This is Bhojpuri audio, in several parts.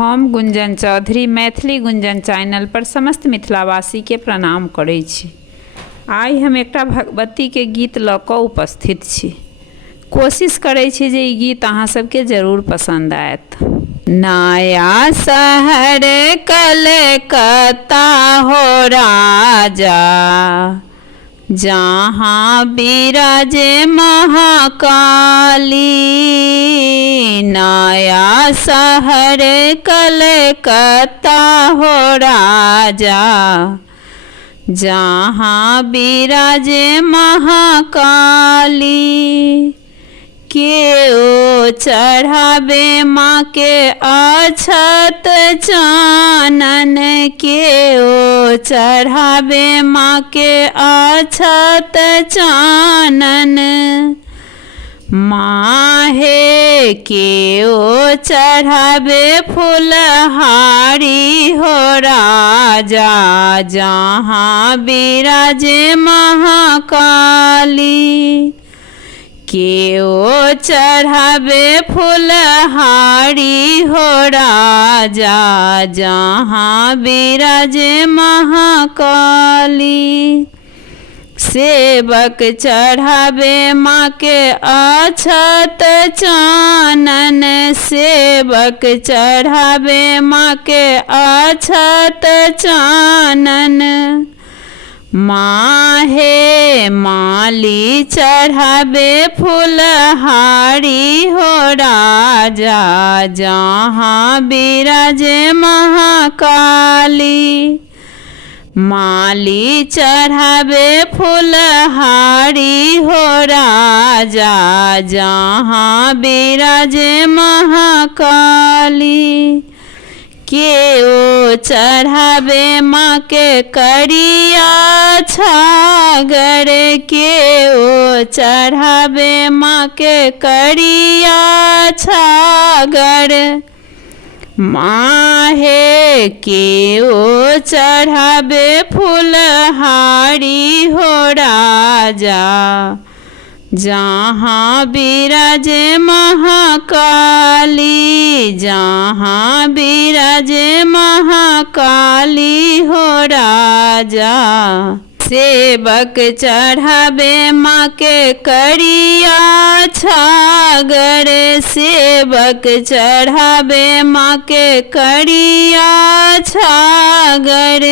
हम गुंजन चौधरी मैथिली गुंजन चैनल पर समस्त मिथिलावासी के प्रणाम करै छी। आइ हम एकटा भगवती के गीत लऽ कऽ उपस्थित छी। कोशिश करै छी जे ई गीत अहाँ सबके जरूर पसंद आयत। नया शहर कलकत्ता हो राजा, जहाँ बिराजे महाकाली। नया शहर कलकत्ता हो राजा, जहाँ बिराजे महाकाली। केओ चढ़ावे माँ के अक्षत चानन, केओ चढ़ावे माँ के अक्षत चानन। माहे केओ चढ़ावे फुलहारी हो राजा, जहाँ बिराजे महाकाली। केओ चढ़ावे फुलहारी हो राजा, जहाँ बिराजे महाकाली। सेवक चढ़ावे माँ के अक्षत चानन, सेवक चढ़ावे माँ के अक्षत चानन। माहे माली चढ़ावे फुलहारी हो राजा, जहाँ बिराजे महाकाली। माली चढ़ावे फुलहारी हो राजा, जहाँ बिराजे महाकाली। केओ चढ़ावे माँ के करिया छागर, केओ चढ़ावे माँ के करिया छागर। माहे केओ चढ़ावे फुलहारी हो राजा, जहाँ बिराजे महाकाली। जहाँ बिराजे महाकाली हो राजा। सेवक चढ़ावे माँ के करिया छागर, सेवक चढ़ावे माँ के करिया छागर।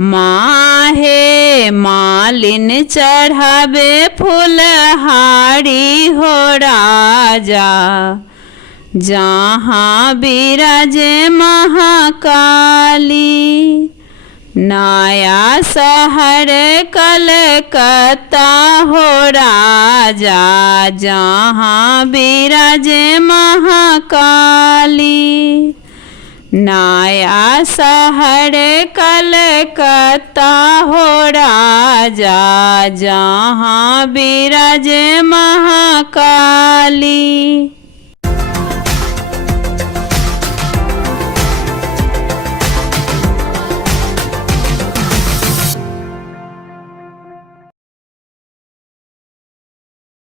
माहे मालिन चढ़ावे फुलहारी हो राजा, जहाँ बिराजे महाकाली। नया शहर कलकत्ता हो राजा, जहाँ बिराजे महाकाली। नया शहर कलकत्ता हो राजा, जहाँ बिराजे महाकाली।